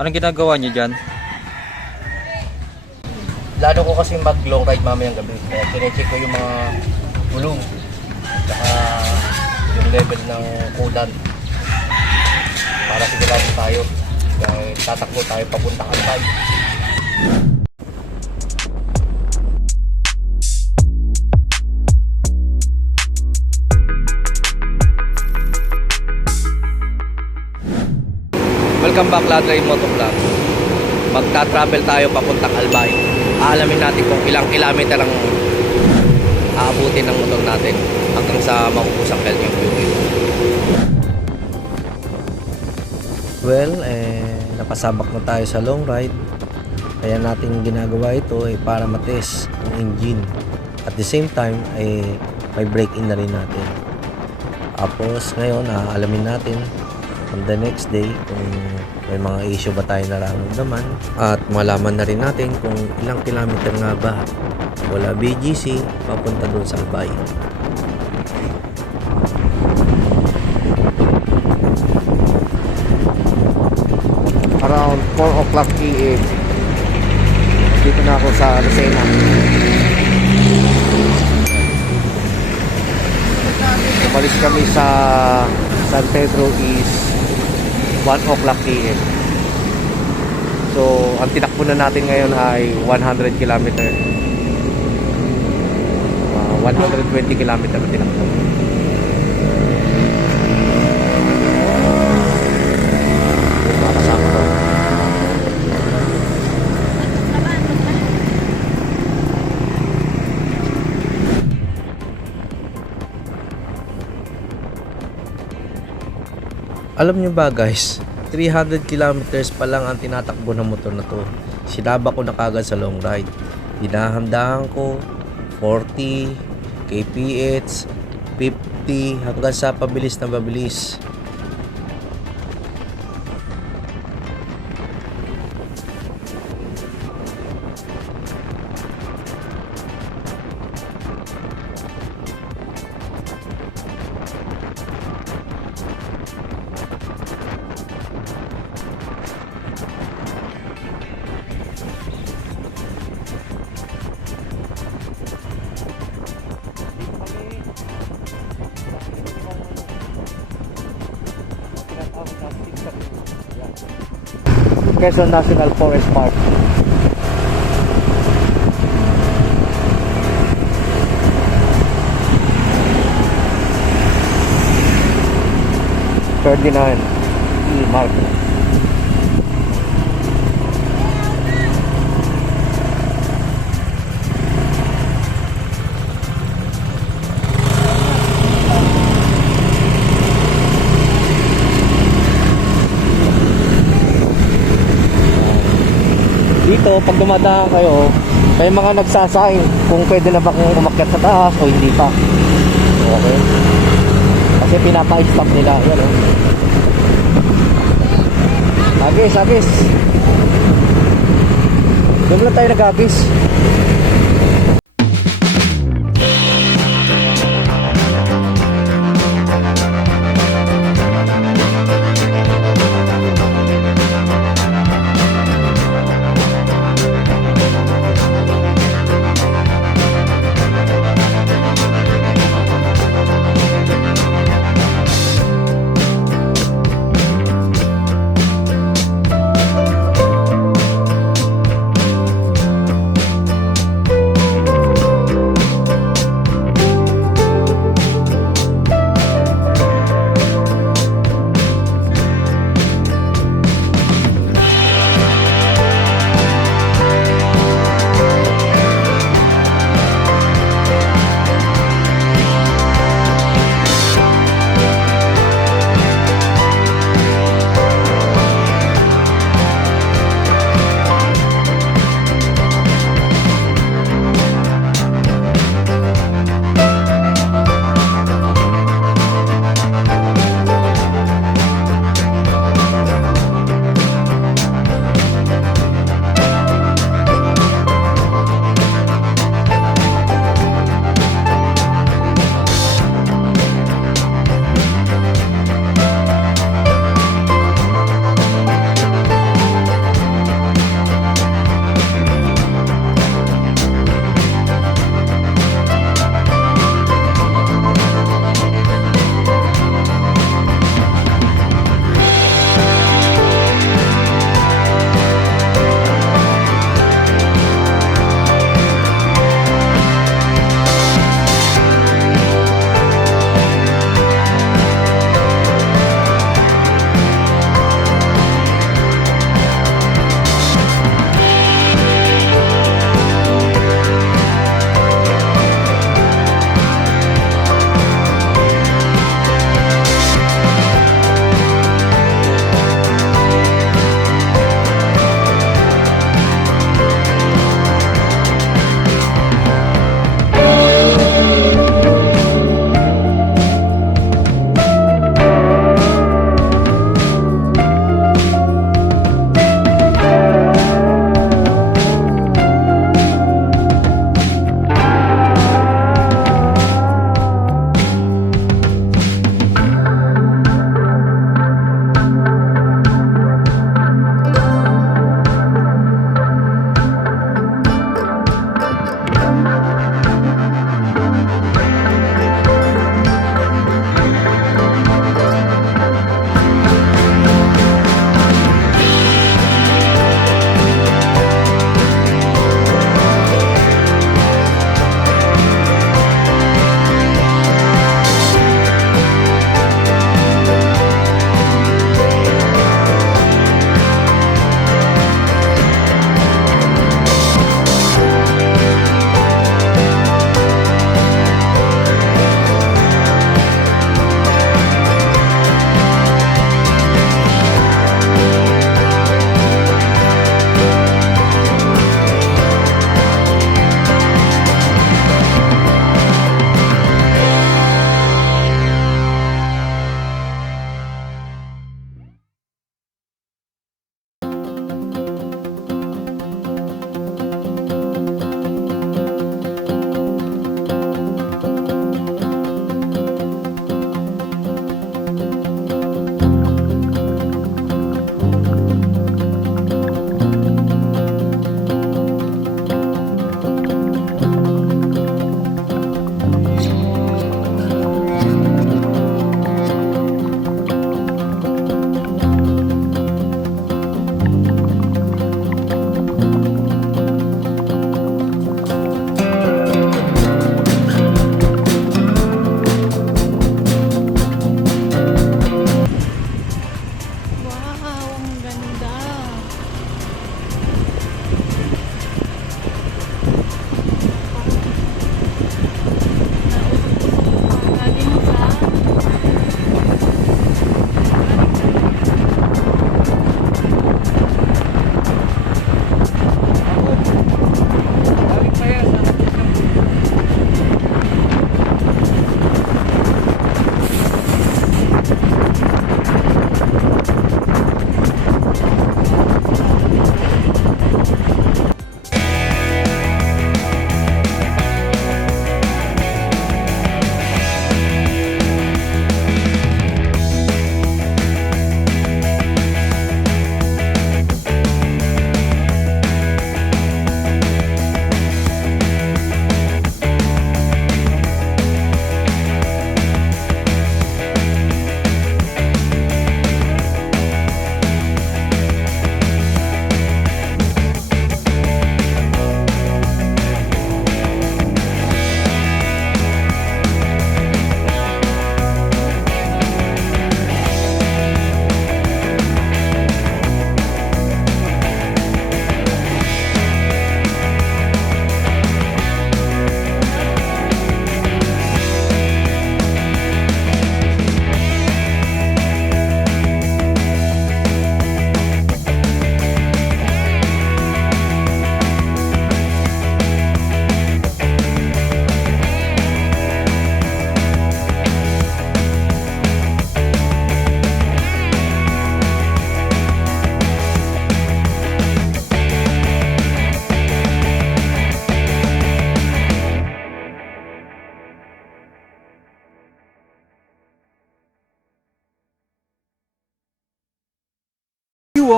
Anong ginagawa niyo dyan? Lalo ko kasi mag long ride mamayang gabi. Kaya tinecheck ko yung mga gulong. Saka yung level ng coolant. Para sigurado tayo. Kaya tatakbo tayo papunta Albay. Welcome back, Ladray Motovlog. Magta-travel tayo papuntang Albay. Aalamin natin kung ilang kilometer ang aabutin ng motor natin hanggang sa maubos ang Kelvin Fuel. Well, napasabak na tayo sa long ride. Kaya natin ginagawa ito para matest ang engine. At the same time, may break-in na rin natin. Tapos ngayon, alamin natin on the next day kung may mga issue ba tayo nararamdaman. At malaman na rin natin kung ilang kilometer nga ba wala BGC papunta doon sa Albay. Around 4 o'clock PM. Dito na ako sa Lucena. Umalis kami sa San Pedro is 1 o'clock PM. So, ang tinakbo na natin ngayon ay 100 km. 120 km na tinakbo. Makasama ko. Alam nyo ba guys, 300 kilometers pa lang ang tinatakbo ng motor na to. Sinaba ko na kagad sa long ride. Hinahandahan ko 40 kph, 50 hanggang sa pabilis na pabilis. Quezon National Forest Park. Ferdinand E. Marcos. Dito, pag dumadaan kayo, may mga nagsasign kung pwede na ba kung umakyat sa taas o hindi pa. Okay. Kasi pinapa-stop nila. Yan o. Agis, agis. Doon lang tayo nag-agis.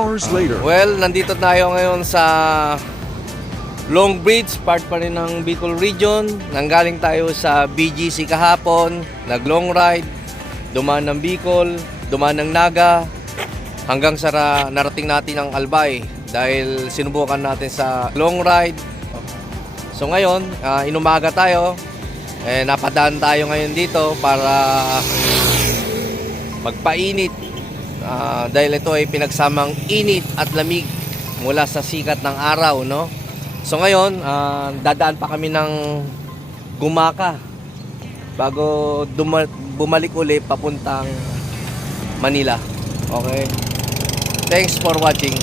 hours later. Well, nandito tayo ngayon sa Long Bridge, part pa rin ng Bicol Region. Nanggaling tayo sa BGC kahapon, nag-long ride, dumaan ng Bicol, dumaan ng Naga, hanggang sa narating natin ang Albay dahil sinubukan natin sa long ride. So ngayon, inumaga tayo, napadaan tayo ngayon dito para magpainit. Dahil ito ay pinagsamang init at lamig mula sa sikat ng araw, no? So ngayon, dadaan pa kami ng Gumaka bago bumalik uli papuntang Manila. Okay? Thanks for watching.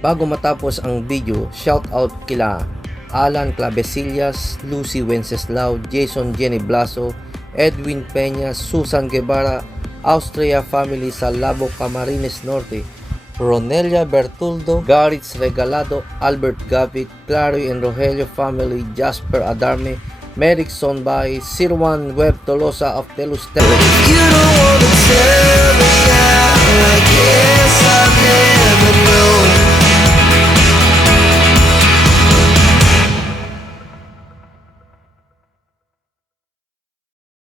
Bago matapos ang video, shout out kila Alan Clavesillas, Lucy Wenceslao, Jason Jenny Blaso, Edwin Peña, Susan Guevara, Austria family sa Labo, Camarines Norte, Ronelia Bertuldo, Garitz Regalado, Albert Gavic, Claro and Rogelio family, Jasper Adarme, Merrick Sonbay, Sirwan Web Tolosa of Telus. You don't wanna tell